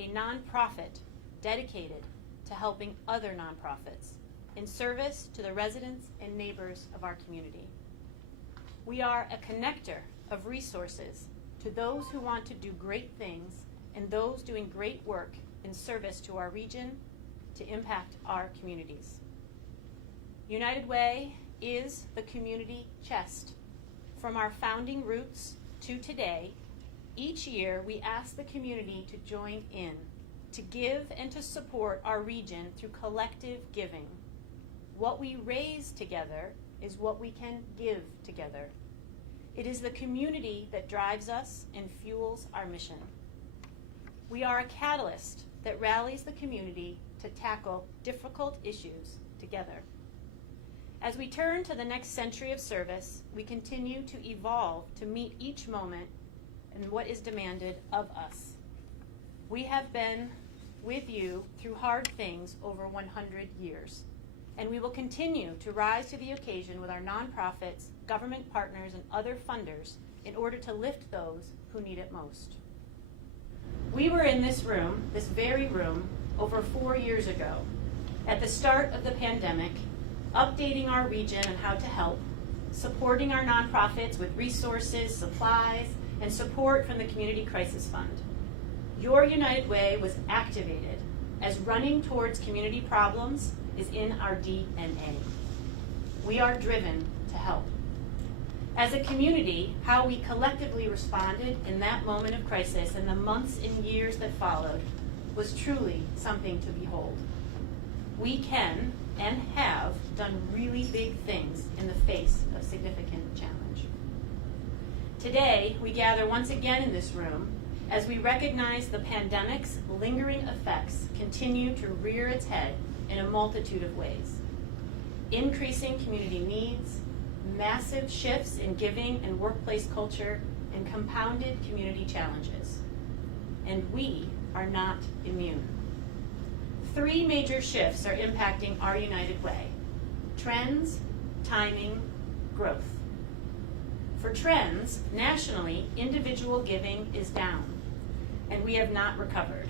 a nonprofit dedicated to helping other nonprofits in service to the residents and neighbors of our community. We are a connector of resources to those who want to do great things and those doing great work in service to our region to impact our communities. United Way is the community chest. From our founding roots to today, each year we ask the community to join in, to give and to support our region through collective giving. What we raise together is what we can give together. It is the community that drives us and fuels our mission. We are a catalyst that rallies the community to tackle difficult issues together. As we turn to the next century of service, we continue to evolve to meet each moment and what is demanded of us. We have been with you through hard things over 100 years, and we will continue to rise to the occasion with our nonprofits, government partners, and other funders in order to lift those who need it most. We were in this room, this very room, over 4 years ago, at the start of the pandemic, updating our region on how to help, supporting our nonprofits with resources, supplies, and support from the Community Crisis Fund. Your United Way was activated as running towards community problems is in our DNA. We are driven to help. As a community, how we collectively responded in that moment of crisis and the months and years that followed was truly something to behold. We can and have done really big things in the face of significant challenge. Today, we gather once again in this room as we recognize the pandemic's lingering effects continue to rear its head in a multitude of ways. Increasing community needs, massive shifts in giving and workplace culture, and compounded community challenges. And we are not immune. 3 major shifts are impacting our United Way: trends, timing, growth. For trends, nationally, individual giving is down, and we have not recovered.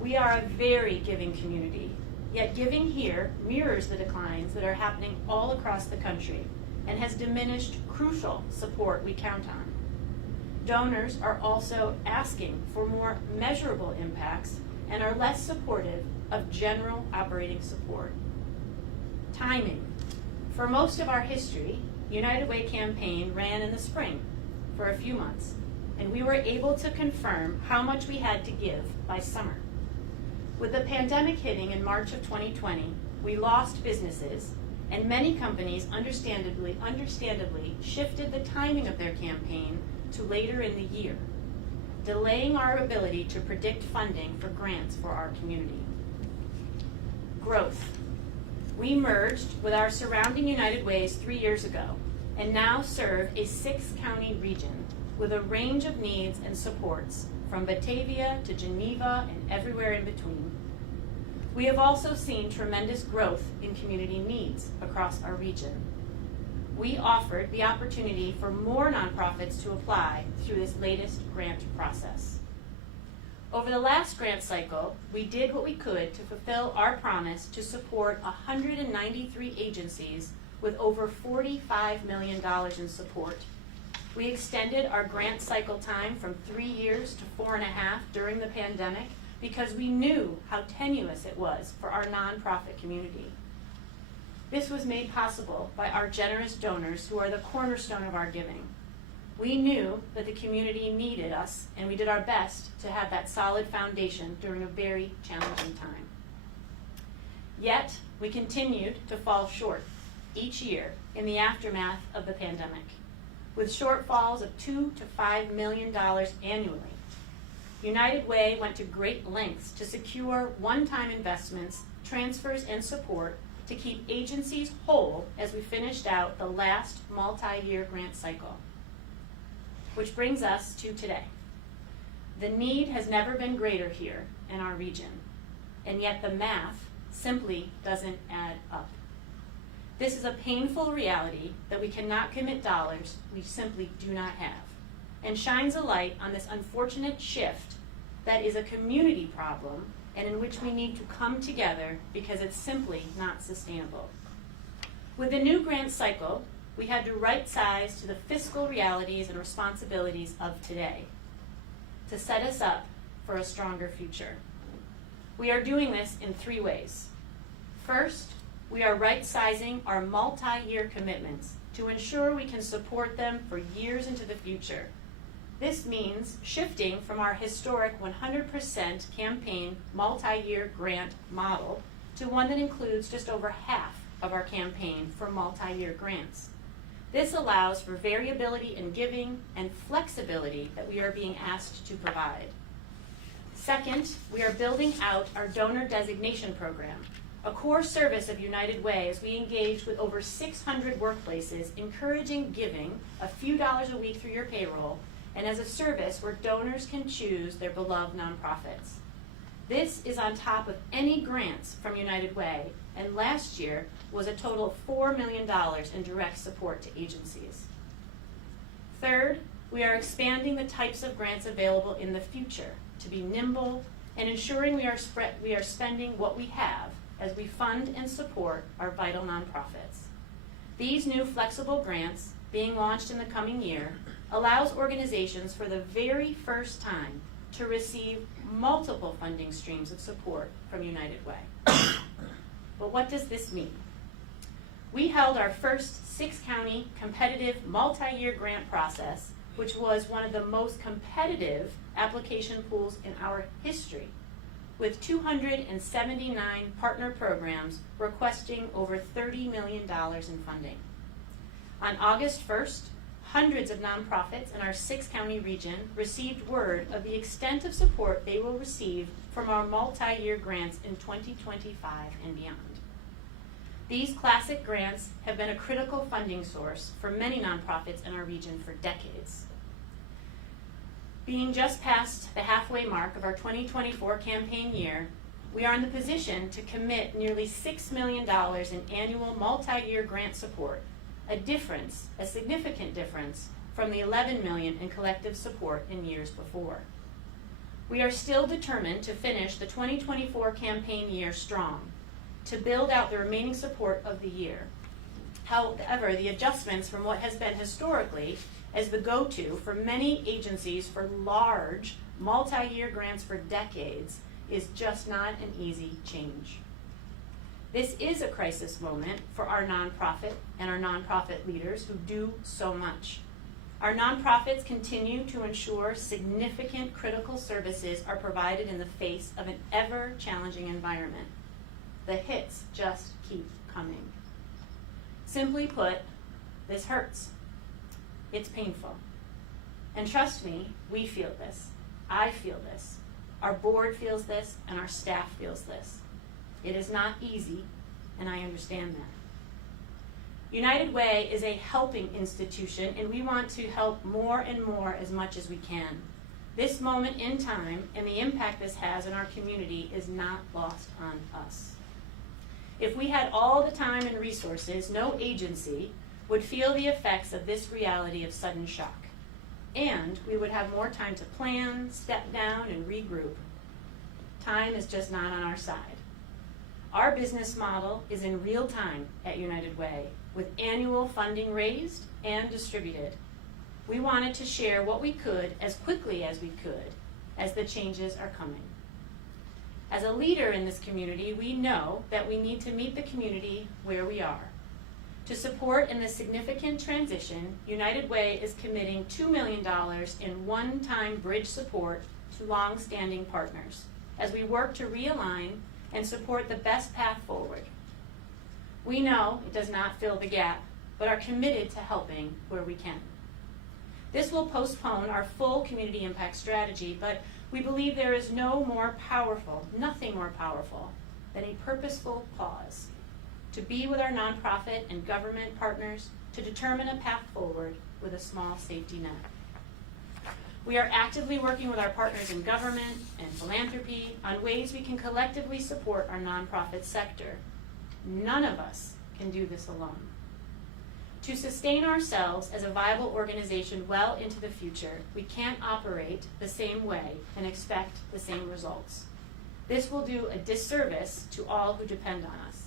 We are a very giving community, yet giving here mirrors the declines that are happening all across the country and has diminished crucial support we count on. Donors are also asking for more measurable impacts and are less supportive of general operating support. Timing. For most of our history, United Way campaign ran in the spring for a few months, and we were able to confirm how much we had to give by summer. With the pandemic hitting in March of 2020, we lost businesses, and many companies understandably shifted the timing of their campaign to later in the year, delaying our ability to predict funding for grants for our community. Growth. We merged with our surrounding United Ways 3 years ago and now serve a 6-county region with a range of needs and supports from Batavia to Geneva and everywhere in between. We have also seen tremendous growth in community needs across our region. We offered the opportunity for more nonprofits to apply through this latest grant process. Over the last grant cycle, we did what we could to fulfill our promise to support 193 agencies with over $45 million in support. We extended our grant cycle time from 3 years to 4.5 during the pandemic because we knew how tenuous it was for our nonprofit community. This was made possible by our generous donors who are the cornerstone of our giving. We knew that the community needed us, and we did our best to have that solid foundation during a very challenging time. Yet, we continued to fall short each year in the aftermath of the pandemic, with shortfalls of $2 to $5 million annually. United Way went to great lengths to secure one-time investments, transfers, and support to keep agencies whole as we finished out the last multi-year grant cycle. Which brings us to today. The need has never been greater here in our region, and yet the math simply doesn't add up. This is a painful reality that we cannot commit dollars we simply do not have, and shines a light on this unfortunate shift that is a community problem and in which we need to come together because it's simply not sustainable. With the new grant cycle, we had to right size to the fiscal realities and responsibilities of today to set us up for a stronger future. We are doing this in 3 ways. First, we are right-sizing our multi-year commitments to ensure we can support them for years into the future. This means shifting from our historic 100% campaign multi-year grant model to one that includes just over half of our campaign for multi-year grants. This allows for variability in giving and flexibility that we are being asked to provide. Second, we are building out our donor designation program, a core service of United Way as we engage with over 600 workplaces, encouraging giving a few dollars a week through your payroll, and as a service where donors can choose their beloved nonprofits. This is on top of any grants from United Way, and last year was a total of $4 million in direct support to agencies. Third, we are expanding the types of grants available in the future to be nimble and ensuring we are spending what we have as we fund and support our vital nonprofits. These new flexible grants, being launched in the coming year, allows organizations for the very first time to receive multiple funding streams of support from United Way. But what does this mean? We held our first 6-county competitive multi-year grant process, which was one of the most competitive application pools in our history, with 279 partner programs requesting over $30 million in funding. On August 1st, hundreds of nonprofits in our 6-county region received word of the extent of support they will receive from our multi-year grants in 2025 and beyond. These classic grants have been a critical funding source for many nonprofits in our region for decades. Being just past the halfway mark of our 2024 campaign year, we are in the position to commit nearly $6 million in annual multi-year grant support, a significant difference from the $11 million in collective support in years before. We are still determined to finish the 2024 campaign year strong, to build out the remaining support of the year. However, the adjustments from what has been historically as the go-to for many agencies for large multi-year grants for decades is just not an easy change. This is a crisis moment for our nonprofit and our nonprofit leaders who do so much. Our nonprofits continue to ensure significant critical services are provided in the face of an ever-challenging environment. The hits just keep coming. Simply put, this hurts. It's painful. And trust me, we feel this. I feel this. Our board feels this, and our staff feels this. It is not easy, and I understand that. United Way is a helping institution, and we want to help more and more as much as we can. This moment in time and the impact this has in our community is not lost on us. If we had all the time and resources, no agency would feel the effects of this reality of sudden shock. And we would have more time to plan, step down, and regroup. Time is just not on our side. Our business model is in real time at United Way, with annual funding raised and distributed. We wanted to share what we could as quickly as we could as the changes are coming. As a leader in this community, we know that we need to meet the community where we are. To support in this significant transition, United Way is committing $2 million in one-time bridge support to long-standing partners as we work to realign and support the best path forward. We know it does not fill the gap, but are committed to helping where we can. This will postpone our full community impact strategy, but we believe there is nothing more powerful than a purposeful pause to be with our nonprofit and government partners to determine a path forward with a small safety net. We are actively working with our partners in government and philanthropy on ways we can collectively support our nonprofit sector. None of us can do this alone. To sustain ourselves as a viable organization well into the future, we can't operate the same way and expect the same results. This will do a disservice to all who depend on us.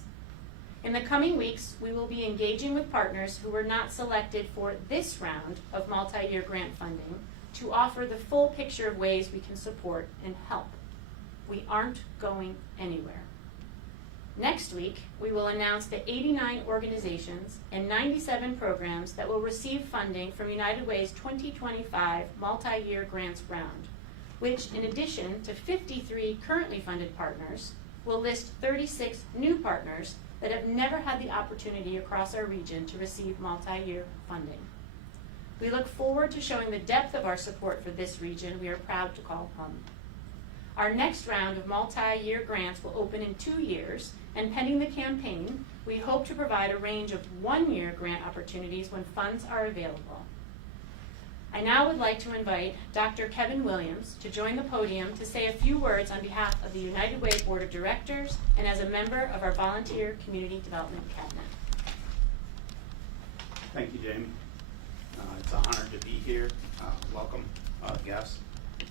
In the coming weeks, we will be engaging with partners who were not selected for this round of multi-year grant funding to offer the full picture of ways we can support and help. We aren't going anywhere. Next week, we will announce the 89 organizations and 97 programs that will receive funding from United Way's 2025 multi-year grants round, which, in addition to 53 currently funded partners, will list 36 new partners that have never had the opportunity across our region to receive multi-year funding. We look forward to showing the depth of our support for this region we are proud to call home. Our next round of multi-year grants will open in 2 years, and pending the campaign, we hope to provide a range of 1-year grant opportunities when funds are available. I now would like to invite Dr. Kevin Williams to join the podium to say a few words on behalf of the United Way Board of Directors and as a member of our Volunteer Community Development Cabinet. Thank you, Jamie. It's an honor to be here. Welcome, guests.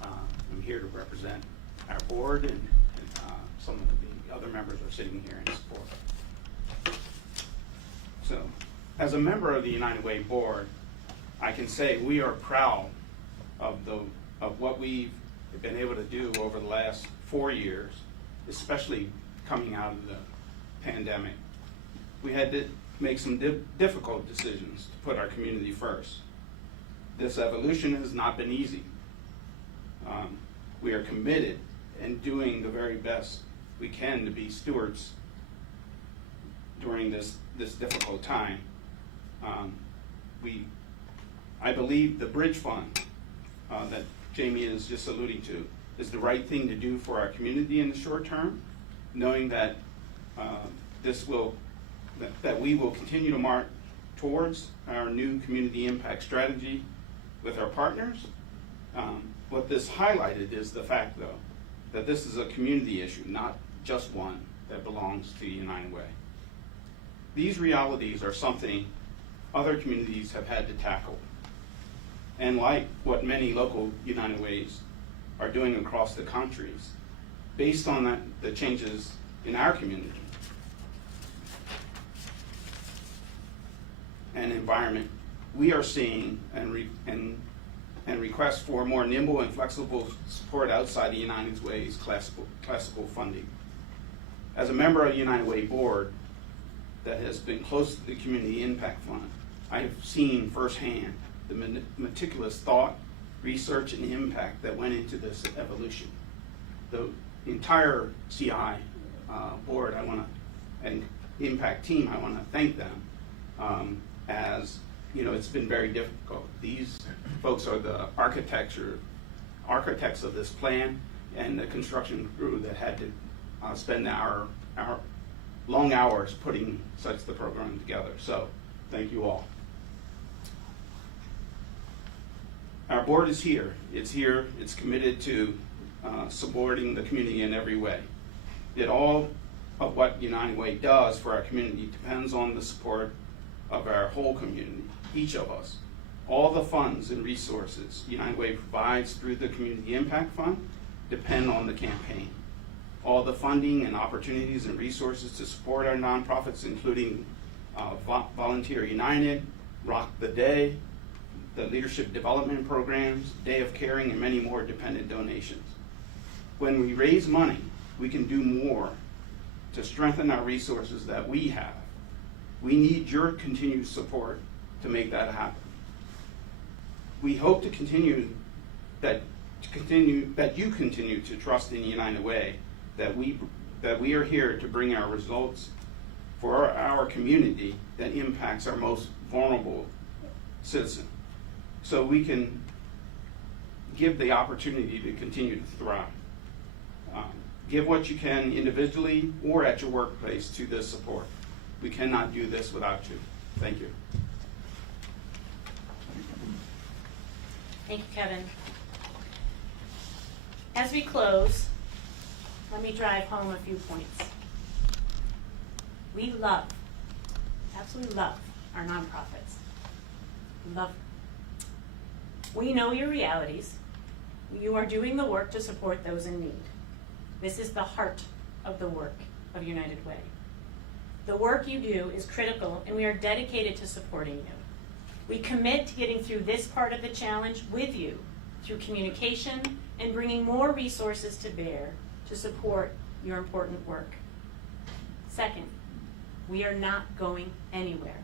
I'm here to represent our board, and some of the other members are sitting here in support. So, as a member of the United Way Board, I can say we are proud of what we've been able to do over the last 4 years, especially coming out of the pandemic. We had to make some difficult decisions to put our community first. This evolution has not been easy. We are committed and doing the very best we can to be stewards during this difficult time. I believe the bridge fund that Jamie is just alluding to is the right thing to do for our community in the short term, knowing that that we will continue to march towards our new community impact strategy with our partners. What this highlighted is the fact, though, that this is a community issue, not just one that belongs to United Way. These realities are something other communities have had to tackle. And like what many local United Ways are doing across the countries, based on the changes in our community and environment, we are seeing and requests for more nimble and flexible support outside the United Way's classical funding. As a member of the United Way Board that has been close to the Community Impact Fund, I have seen firsthand the meticulous thought, research, and impact that went into this evolution. The entire CI board, and Impact team, I want to thank them. As you know, it's been very difficult. These folks are the architects of this plan, and the construction crew that had to spend our long hours putting the program together. So, thank you all. Our board is here. It's here. It's committed to supporting the community in every way. All of what United Way does for our community depends on the support of our whole community, each of us. All the funds and resources United Way provides through the Community Impact Fund depend on the campaign. All the funding and opportunities and resources to support our nonprofits, including Volunteer United, Rock the Day, the Leadership Development Programs, Day of Caring, and many more dependent donations. When we raise money, we can do more to strengthen our resources that we have. We need your continued support to make that happen. We hope that you continue to trust in United Way, that we are here to bring our results for our community that impacts our most vulnerable citizen, so we can give the opportunity to continue to thrive. Give what you can individually or at your workplace to this support. We cannot do this without you. Thank you. Thank you, Kevin. As we close, let me drive home a few points. We absolutely love our nonprofits. Love them. We know your realities. You are doing the work to support those in need. This is the heart of the work of United Way. The work you do is critical, and we are dedicated to supporting you. We commit to getting through this part of the challenge with you through communication and bringing more resources to bear to support your important work. Second, we are not going anywhere.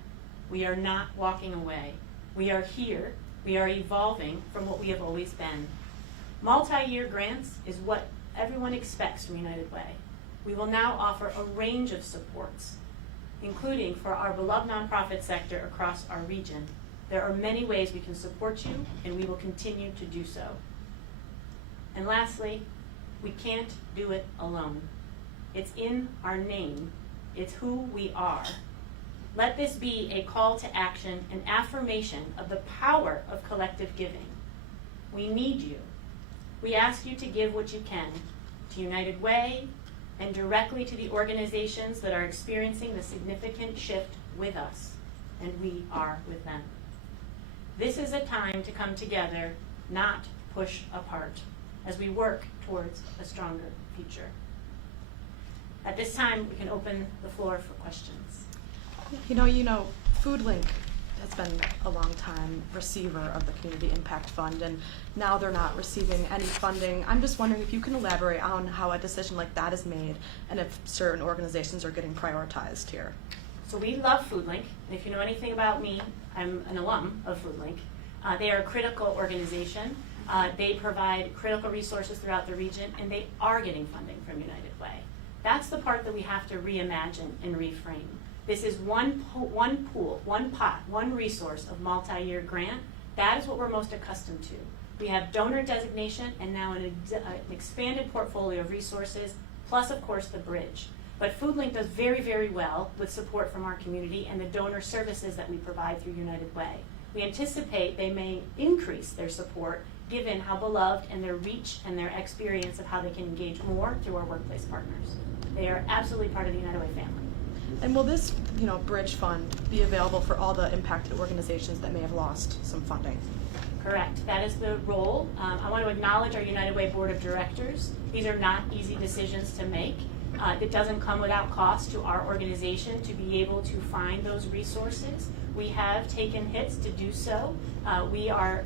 We are not walking away. We are here. We are evolving from what we have always been. Multi-year grants is what everyone expects from United Way. We will now offer a range of supports, including for our beloved nonprofit sector across our region. There are many ways we can support you, and we will continue to do so. And lastly, we can't do it alone. It's in our name. It's who we are. Let this be a call to action, an affirmation of the power of collective giving. We need you. We ask you to give what you can to United Way and directly to the organizations that are experiencing the significant shift with us, and we are with them. This is a time to come together, not push apart, as we work towards a stronger future. At this time, we can open the floor for questions. You know, FoodLink has been a long time receiver of the Community Impact Fund, and now they're not receiving any funding. I'm just wondering if you can elaborate on how a decision like that is made and if certain organizations are getting prioritized here. So we love FoodLink. And if you know anything about me, I'm an alum of FoodLink. They are a critical organization. They provide critical resources throughout the region, and they are getting funding from United Way. That's the part that we have to reimagine and reframe. This is one pool, one pot, one resource of multi-year grant. That is what we're most accustomed to. We have donor designation and now an expanded portfolio of resources, plus of course the bridge. But FoodLink does very, very well with support from our community and the donor services that we provide through United Way. We anticipate they may increase their support given how beloved and their reach and their experience of how they can engage more through our workplace partners. They are absolutely part of the United Way family. And will this, bridge fund be available for all the impacted organizations that may have lost some funding? Correct. That is the role. I want to acknowledge our United Way Board of Directors. These are not easy decisions to make. It doesn't come without cost to our organization to be able to find those resources. We have taken hits to do so. We are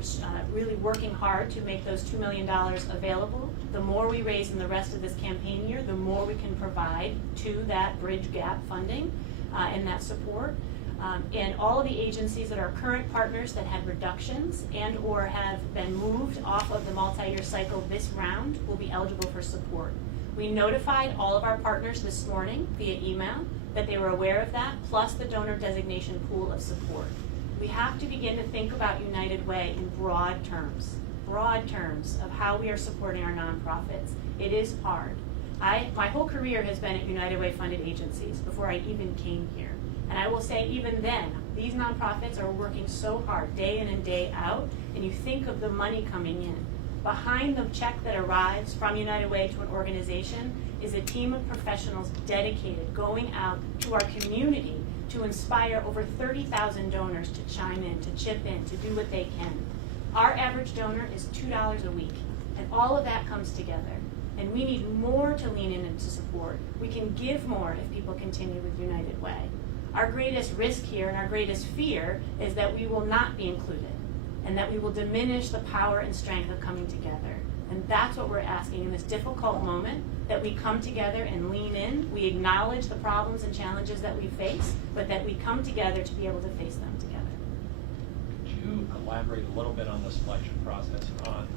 really working hard to make those $2 million available. The more we raise in the rest of this campaign year, the more we can provide to that bridge gap funding and that support. And all of the agencies that are current partners that had reductions and or have been moved off of the multi-year cycle this round will be eligible for support. We notified all of our partners this morning via email that they were aware of that, plus the donor designation pool of support. We have to begin to think about United Way in broad terms of how we are supporting our nonprofits. It is hard. My whole career has been at United Way funded agencies before I even came here. And I will say even then, these nonprofits are working so hard day in and day out, and you think of the money coming in. Behind the check that arrives from United Way to an organization is a team of professionals dedicated, going out to our community to inspire over 30,000 donors to chime in, to chip in, to do what they can. Our average donor is $2 a week, and all of that comes together. And we need more to lean in and to support. We can give more if people continue with United Way. Our greatest risk here and our greatest fear is that we will not be included, and that we will diminish the power and strength of coming together. And that's what we're asking in this difficult moment, that we come together and lean in. We acknowledge the problems and challenges that we face, but that we come together to be able to face them together. Could you elaborate a little bit on the selection process on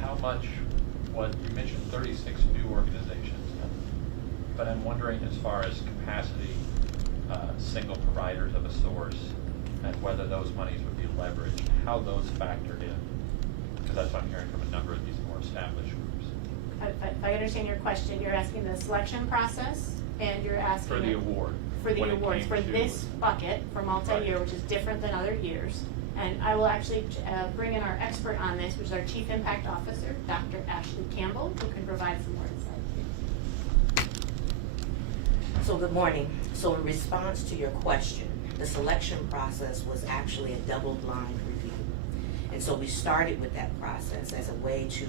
how much, you mentioned 36 new organizations, but I'm wondering as far as capacity, single providers of a source, and whether those monies would be leveraged, how those factored in, because that's what I'm hearing from a number of these more established groups. If I understand your question, you're asking the selection process, and you're asking for the award. For the awards, for this bucket, for multi-year, Right. which is different than other years. And I will actually bring in our expert on this, which is our Chief Impact Officer, Dr. Ashley Campbell, who can provide some more insight. So good morning. So in response to your question, the selection process was actually a double-blind review. And so we started with that process as a way to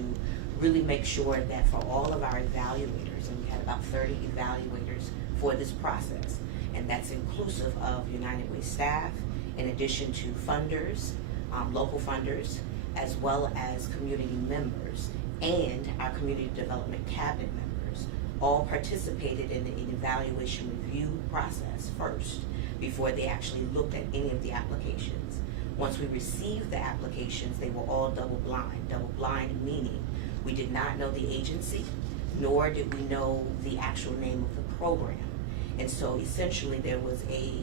really make sure that for all of our evaluators, and we had about 30 evaluators for this process, and that's inclusive of United Way staff, in addition to funders, local funders, as well as community members and our community development cabinet members, all participated in an evaluation review process first before they actually looked at any of the applications. Once we received the applications, they were all double blind. Double blind meaning we did not know the agency, nor did we know the actual name of the program. And so essentially there was a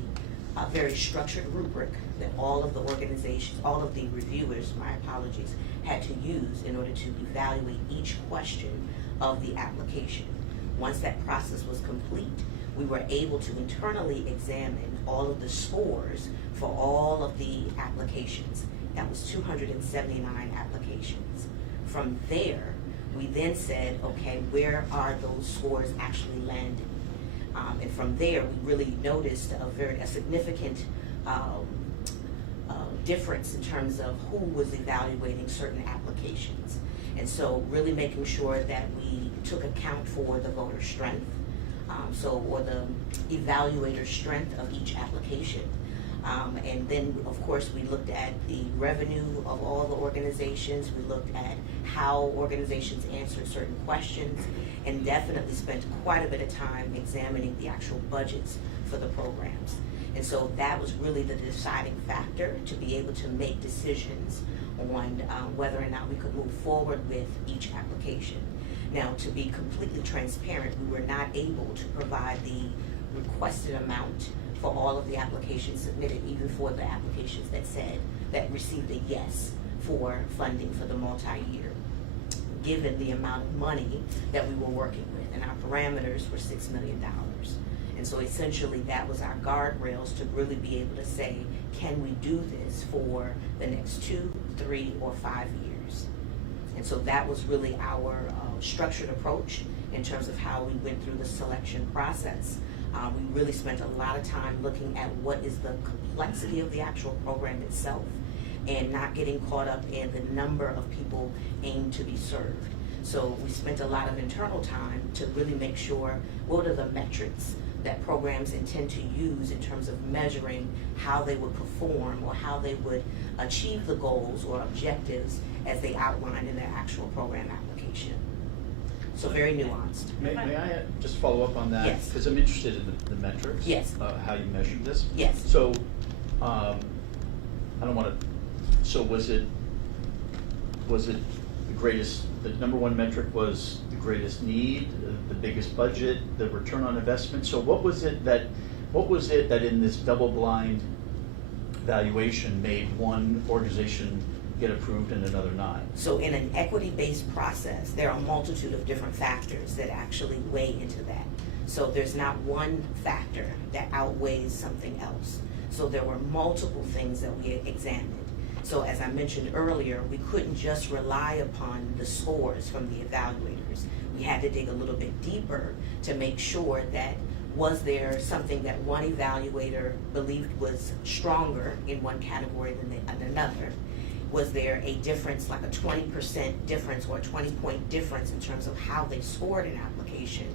very structured rubric that all of the organizations, all of the reviewers, my apologies, had to use in order to evaluate each question of the application. Once that process was complete, we were able to internally examine all of the scores for all of the applications. That was 279 applications. From there, we then said, okay, where are those scores actually landing? And from there, we really noticed a significant difference in terms of who was evaluating certain applications. And so really making sure that we took account for the voter strength, or the evaluator strength of each application. And then, of course, we looked at the revenue of all the organizations. We looked at how organizations answered certain questions, and definitely spent quite a bit of time examining the actual budgets for the programs. And so that was really the deciding factor to be able to make decisions on whether or not we could move forward with each application. Now, to be completely transparent, we were not able to provide the requested amount for all of the applications submitted, even for the applications that received a yes for funding for the multi-year, given the amount of money that we were working with. And our parameters were $6 million. And so essentially that was our guardrails to really be able to say, can we do this for the next 2, 3, or 5 years? And so that was really our structured approach in terms of how we went through the selection process. We really spent a lot of time looking at what is the complexity of the actual program itself, and not getting caught up in the number of people aimed to be served. So we spent a lot of internal time to really make sure what are the metrics that programs intend to use in terms of measuring how they would perform or how they would achieve the goals or objectives as they outlined in their actual program application. So very nuanced. May I just follow up on that? Yes. Because I'm interested in the metrics. Yes. How you measured this. Yes. So, I don't want to, so was it the greatest, the number one metric was the greatest need, the biggest budget, the return on investment? So what was it that in this double-blind valuation made one organization get approved and another not? So in an equity-based process, there are a multitude of different factors that actually weigh into that. So there's not one factor that outweighs something else. So there were multiple things that we examined. So as I mentioned earlier, we couldn't just rely upon the scores from the evaluators. We had to dig a little bit deeper to make sure that was there something that one evaluator believed was stronger in one category than another? Was there a difference, like a 20% difference or a 20-point difference in terms of how they scored an application?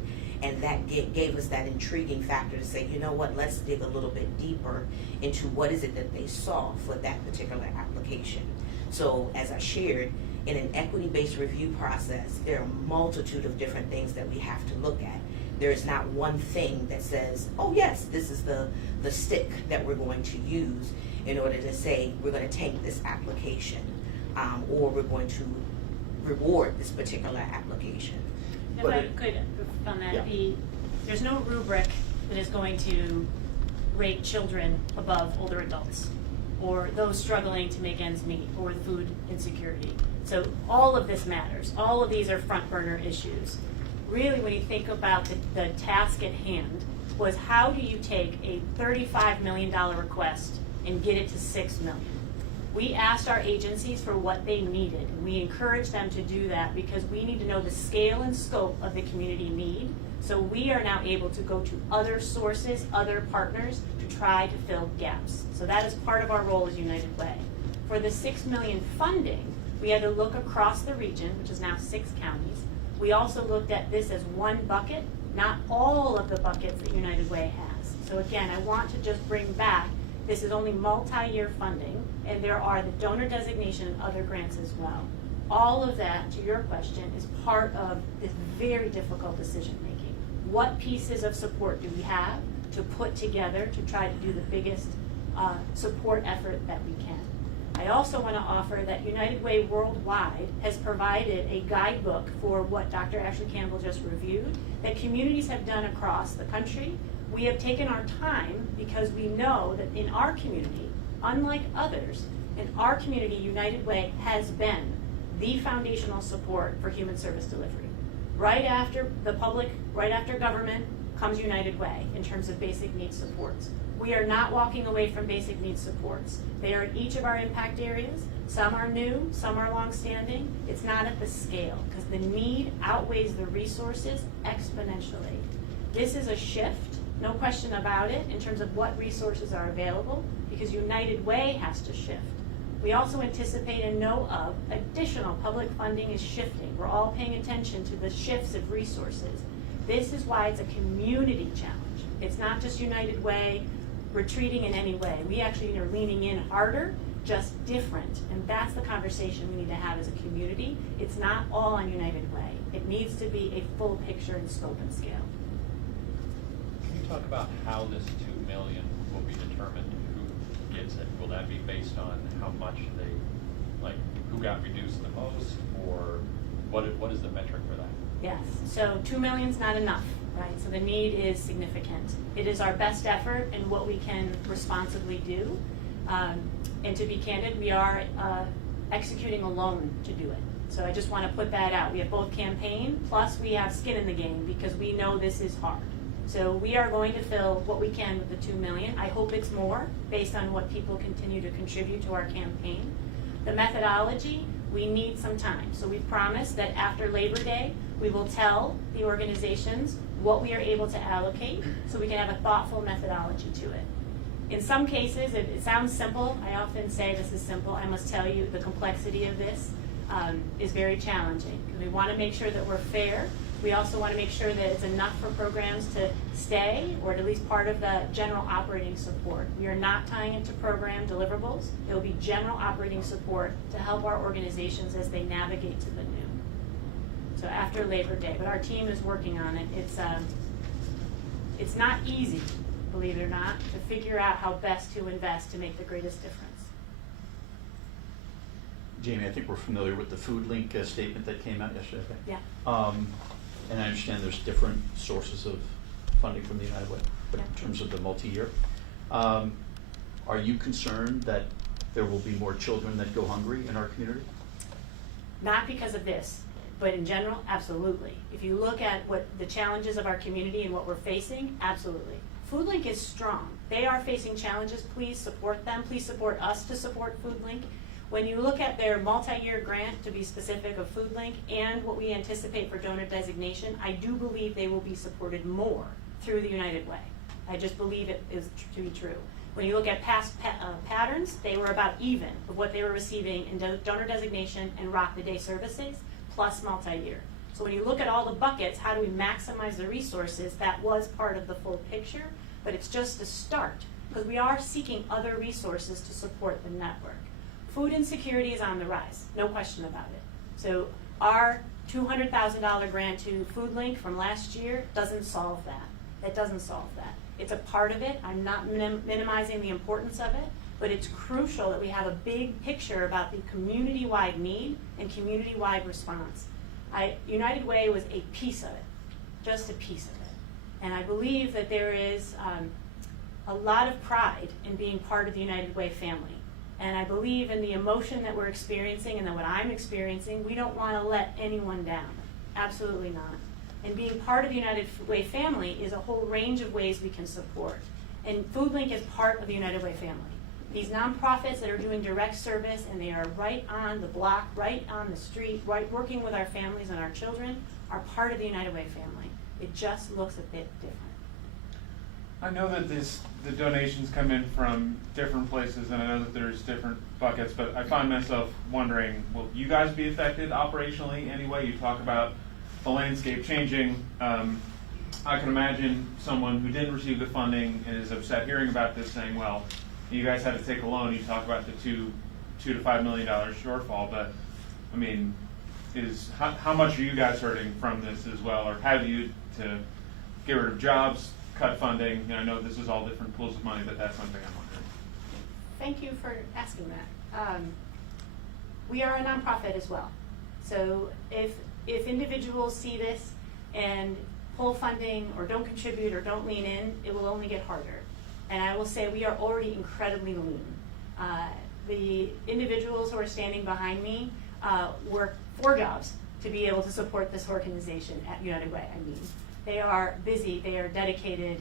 And that gave us that intriguing factor to say, you know what, let's dig a little bit deeper into what is it that they saw for that particular application. So as I shared, in an equity-based review process, there are a multitude of different things that we have to look at. There is not one thing that says, oh yes, this is the stick that we're going to use in order to say we're going to take this application, or we're going to reward this particular application. If But I could, on that, Yeah. there's no rubric that is going to rate children above older adults, or those struggling to make ends meet, or with food insecurity. So all of this matters. All of these are front burner issues. Really, when you think about the task at hand, was how do you take a $35 million request and get it to $6 million? We asked our agencies for what they needed. And we encouraged them to do that because we need to know the scale and scope of the community need So we are now able to go to other sources, other partners, to try to fill gaps. So that is part of our role as United Way. For the $6 million funding, we had to look across the region, which is now 6 counties. We also looked at this as one bucket, not all of the buckets that United Way has. So again, I want to just bring back, this is only multi-year funding, and there are the donor designation and other grants as well. All of that, to your question, is part of this very difficult decision making. What pieces of support do we have to put together to try to do the biggest support effort that we can? I also want to offer that United Way Worldwide has provided a guidebook for what Dr. Ashley Campbell just reviewed that communities have done across the country. We have taken our time because we know that in our community, unlike others, in our community, United Way has been the foundational support for human service delivery. Right after the public, right after government, comes United Way in terms of basic needs supports. We are not walking away from basic needs supports. They are in each of our impact areas. Some are new, some are longstanding. It's not at the scale because the need outweighs the resources exponentially. This is a shift, no question about it, in terms of what resources are available because United Way has to shift. We also anticipate and know of additional public funding is shifting. We're all paying attention to the shifts of resources. This is why it's a community challenge. It's not just United Way retreating in any way. We actually are leaning in harder, just different. And that's the conversation we need to have as a community. It's not all on United Way. It needs to be a full picture in scope and scale. Can you talk about how this $2 million will be determined? Who gets it? Will that be based on how much they, like, who got reduced the most, or what is the metric for that? Yes, so $2 million is not enough, right? So the need is significant. It is our best effort in what we can responsibly do. And to be candid, we are executing a loan to do it. So I just want to put that out. We have both campaign, plus we have skin in the game because we know this is hard. So we are going to fill what we can with the $2 million. I hope it's more based on what people continue to contribute to our campaign. The methodology, we need some time. So we've promised that after Labor Day, we will tell the organizations what we are able to allocate so we can have a thoughtful methodology to it. In some cases, it sounds simple. I often say this is simple. I must tell you the complexity of this is very challenging. We want to make sure that we're fair. We also want to make sure that it's enough for programs to stay or at least part of the general operating support. We are not tying it to program deliverables. It will be general operating support to help our organizations as they navigate to the new. So after Labor Day, but our team is working on it. It's not easy, believe it or not, to figure out how best to invest to make the greatest difference. Jamie, I think we're familiar with the Food Link statement that came out yesterday. Yeah. And I understand there's different sources of funding from the United Way, but Yeah. in terms of the multi-year, are you concerned that there will be more children that go hungry in our community? Not because of this, but in general, absolutely. If you look at what the challenges of our community and what we're facing, absolutely. FoodLink is strong. They are facing challenges. Please support them. Please support us to support FoodLink. When you look at their multi-year grant, to be specific of FoodLink, and what we anticipate for donor designation, I do believe they will be supported more through the United Way. I just believe it is to be true. When you look at past patterns, they were about even of what they were receiving in donor designation and Rock the Day services, plus multi-year. So when you look at all the buckets, how do we maximize the resources? That was part of the full picture, but it's just a start, because we are seeking other resources to support the network. Food insecurity is on the rise, no question about it. So our $200,000 grant to FoodLink from last year doesn't solve that. It doesn't solve that. It's a part of it. I'm not minimizing the importance of it, but it's crucial that we have a big picture about the community-wide need and community-wide response. United Way was a piece of it, just a piece of it. And I believe that there is a lot of pride in being part of the United Way family. And I believe in the emotion that we're experiencing and that what I'm experiencing, we don't want to let anyone down. Absolutely not. And being part of the United Way family is a whole range of ways we can support. And FoodLink is part of the United Way family. These nonprofits that are doing direct service and they are right on the block, right on the street, right working with our families and our children are part of the United Way family. It just looks a bit different. I know that the donations come in from different places, and I know that there's different buckets, but I find myself wondering, will you guys be affected operationally anyway? You talk about the landscape changing. I can imagine someone who didn't receive the funding and is upset hearing about this saying, well, you guys had to take a loan. You talk about the $2 to $5 million shortfall, but I mean, how much are you guys hurting from this as well, or have you to get rid of jobs, cut funding? I know this is all different pools of money, but that's something I'm wondering. Thank you for asking that. We are a nonprofit as well. So if individuals see this and pull funding or don't contribute or don't lean in, it will only get harder. And I will say we are already incredibly lean. The individuals who are standing behind me work 4 jobs to be able to support this organization at United Way. I mean, they are busy, they are dedicated.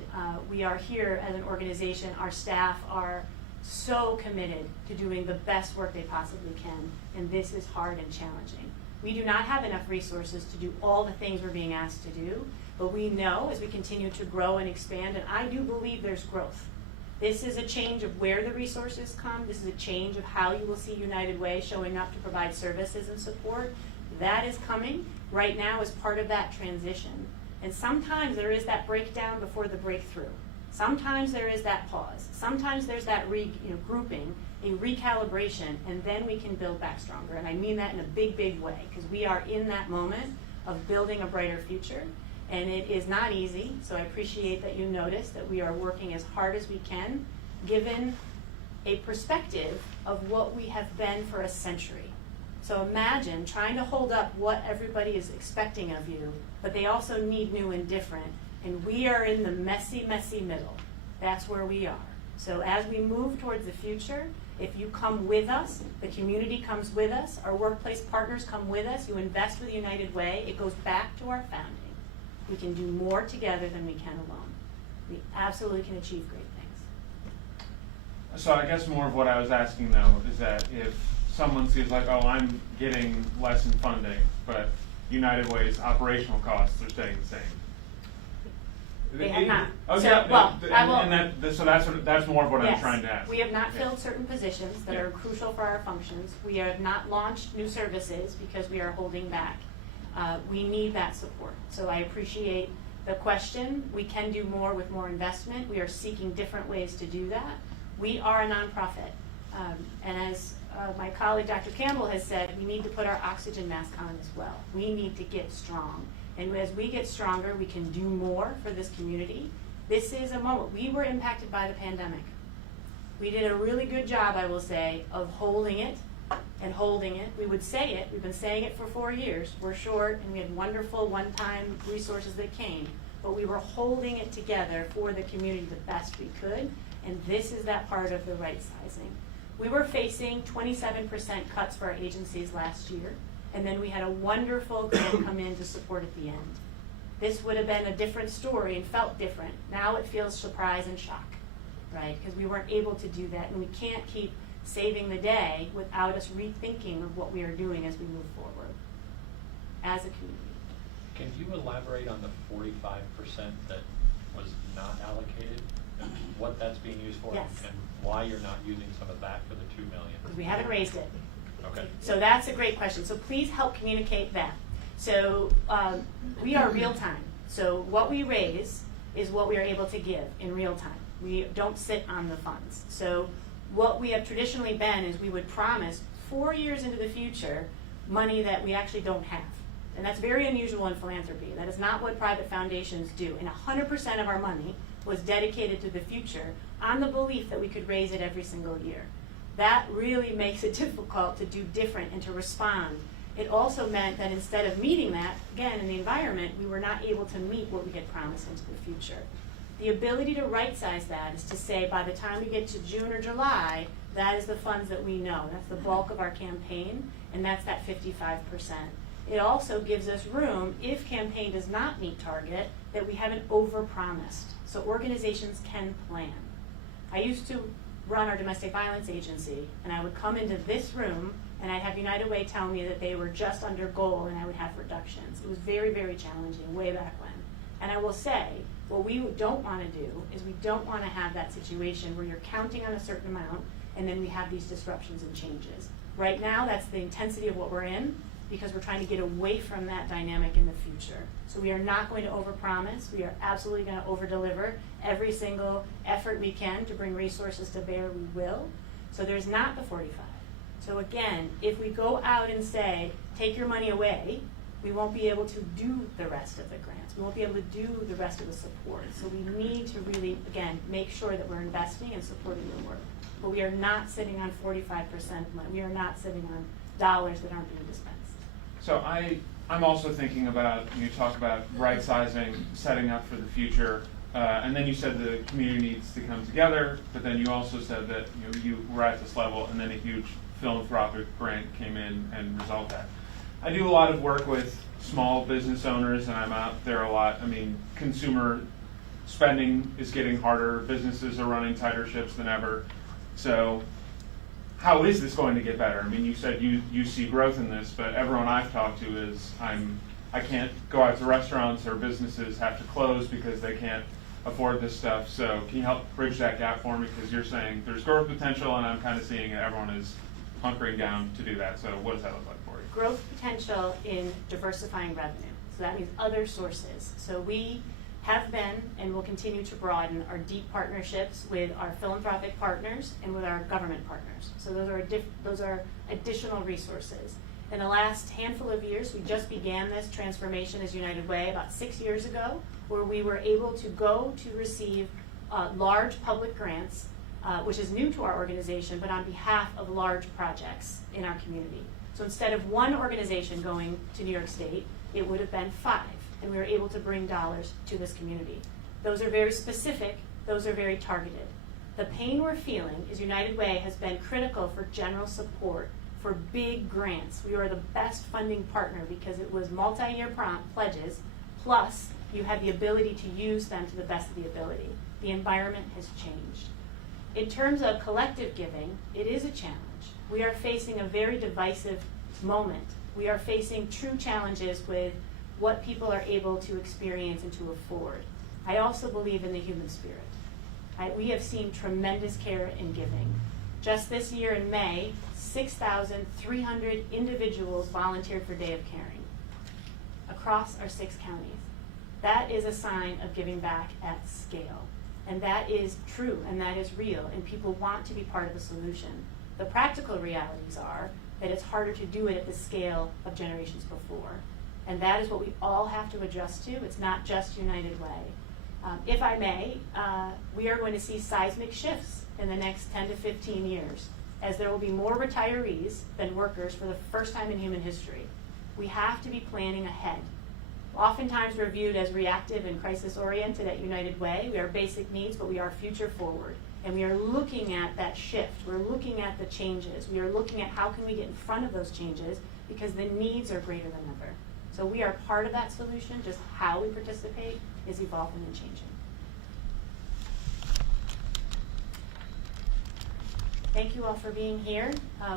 We are here as an organization. Our staff are so committed to doing the best work they possibly can, and this is hard and challenging. We do not have enough resources to do all the things we're being asked to do, but we know as we continue to grow and expand, and I do believe there's growth. This is a change of where the resources come. This is a change of how you will see United Way showing up to provide services and support. That is coming right now as part of that transition. And sometimes there is that breakdown before the breakthrough. Sometimes there is that pause. Sometimes there's that grouping, a recalibration, and then we can build back stronger. And I mean that in a big, big way, because we are in that moment of building a brighter future. And it is not easy, so I appreciate that you notice that we are working as hard as we can, given a perspective of what we have been for a century. So imagine trying to hold up what everybody is expecting of you, but they also need new and different. And we are in the messy, messy middle. That's where we are. So as we move towards the future, if you come with us, the community comes with us, our workplace partners come with us, you invest with United Way, it goes back to our founding. We can do more together than we can alone. We absolutely can achieve great things. So I guess more of what I was asking though is that if someone sees like, oh, I'm getting less in funding, but United Way's operational costs are staying the same. They have not. Oh, So, yeah, well, I will. So that's more of what I'm Yes. trying to ask. We have not Yeah. filled certain positions that Yeah. are crucial for our functions. We have not launched new services because we are holding back. We need that support. So I appreciate the question. We can do more with more investment. We are seeking different ways to do that. We are a nonprofit. And as my colleague Dr. Campbell has said, we need to put our oxygen mask on as well. We need to get strong. And as we get stronger, we can do more for this community. This is a moment. We were impacted by the pandemic. We did a really good job, I will say, of holding it and holding it. We would say it. We've been saying it for 4 years. We're short, and we had wonderful one-time resources that came. But we were holding it together for the community the best we could, and this is that part of the right sizing. We were facing 27% cuts for our agencies last year, and then we had a wonderful grant come in to support at the end. This would have been a different story and felt different. Now it feels surprise and shock, right? Because we weren't able to do that, and we can't keep saving the day without us rethinking of what we are doing as we move forward as a community. Can you elaborate on the 45% that was not allocated, and what that's being used for? Yes. And why you're not using some of that for the $2 million? Because we haven't raised it. Okay. So that's a great question. So please help communicate that. So we are real time. So what we raise is what we are able to give in real time. We don't sit on the funds. So what we have traditionally been is we would promise 4 years into the future money that we actually don't have. And that's very unusual in philanthropy. That is not what private foundations do. And 100% of our money was dedicated to the future on the belief that we could raise it every single year. That really makes it difficult to do different and to respond. It also meant that instead of meeting that, again, in the environment, we were not able to meet what we had promised into the future. The ability to right-size that is to say by the time we get to June or July, that is the funds that we know. That's the bulk of our campaign, and that's that 55%. It also gives us room, if campaign does not meet target, that we haven't overpromised. So organizations can plan. I used to run our domestic violence agency, and I would come into this room and I'd have United Way tell me that they were just under goal and I would have reductions. It was very, very challenging way back when. And I will say, what we don't want to do is we don't want to have that situation where you're counting on a certain amount and then we have these disruptions and changes. Right now, that's the intensity of what we're in, because we're trying to get away from that dynamic in the future. So we are not going to overpromise. We are absolutely going to overdeliver. Every single effort we can to bring resources to bear, we will. So there's not the 45. So again, if we go out and say, take your money away, we won't be able to do the rest of the grants. We won't be able to do the rest of the support. So we need to really, again, make sure that we're investing and supporting your work. But we are not sitting on 45% money. We are not sitting on dollars that aren't being dispensed. So I'm also thinking about, you talk about right sizing, setting up for the future, and then you said the community needs to come together, but then you also said that you were at this level and then a huge philanthropic grant came in and resolved that. I do a lot of work with small business owners and I'm out there a lot. I mean, consumer spending is getting harder, businesses are running tighter ships than ever. So how is this going to get better? I mean, you said you see growth in this, but everyone I've talked to is I can't go out to restaurants or businesses have to close because they can't afford this stuff. So can you help bridge that gap for me? Because you're saying there's growth potential and I'm kind of seeing everyone is hunkering down to do that. So what does that look like for you? Growth potential in diversifying revenue. So that means other sources. So we have been and will continue to broaden our deep partnerships with our philanthropic partners and with our government partners. So those are additional resources. In the last handful of years, we just began this transformation as United Way about 6 years ago, where we were able to go to receive large public grants, which is new to our organization, but on behalf of large projects in our community. So instead of one organization going to New York State, it would have been 5. And we were able to bring dollars to this community. Those are very specific, those are very targeted. The pain we're feeling is United Way has been critical for general support for big grants. We are the best funding partner because it was multi-year pledges, plus you had the ability to use them to the best of the ability. The environment has changed. In terms of collective giving, it is a challenge. We are facing a very divisive moment. We are facing true challenges with what people are able to experience and to afford. I also believe in the human spirit. We have seen tremendous care in giving. Just this year in May, 6,300 individuals volunteered for Day of Caring across our 6 counties. That is a sign of giving back at scale. And that is true and that is real, and people want to be part of the solution. The practical realities are that it's harder to do it at the scale of generations before. And that is what we all have to adjust to. It's not just United Way. If I may, we are going to see seismic shifts in the next 10 to 15 years, as there will be more retirees than workers for the first time in human history. We have to be planning ahead. Oftentimes we're viewed as reactive and crisis-oriented at United Way. We are basic needs, but we are future forward. And we are looking at that shift. We're looking at the changes. We are looking at how can we get in front of those changes, because the needs are greater than ever. So we are part of that solution. Just how we participate is evolving and changing. Thank you all for being here.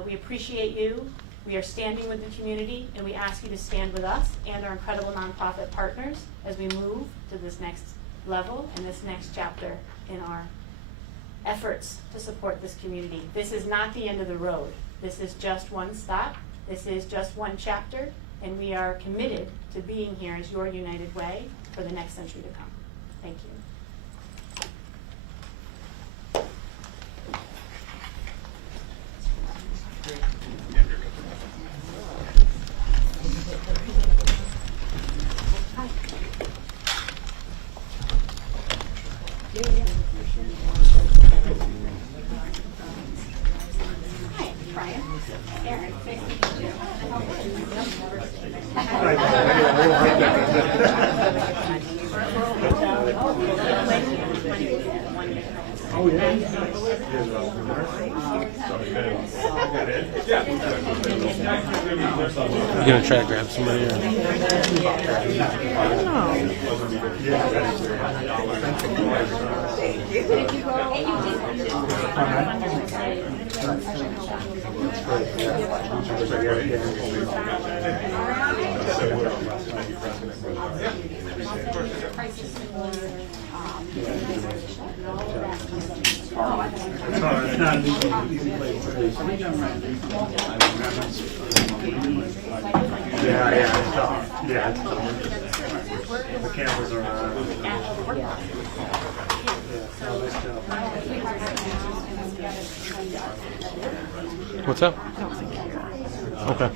We appreciate you. We are standing with the community, and we ask you to stand with us and our incredible nonprofit partners as we move to this next level and this next chapter in our efforts to support this community. This is not the end of the road. This is just one stop. This is just one chapter, and we are committed to being here as your United Way for the next century to come. Thank you. Hi, Brian. Aaron. Nice to meet you. Oh, yeah. You gonna try to grab somebody? Or? crisis simulator, It's not an easy place to be. Yeah, it's tough. Yeah, it's tough. The cameras are on. Yeah, no, nice job. What's up? Okay.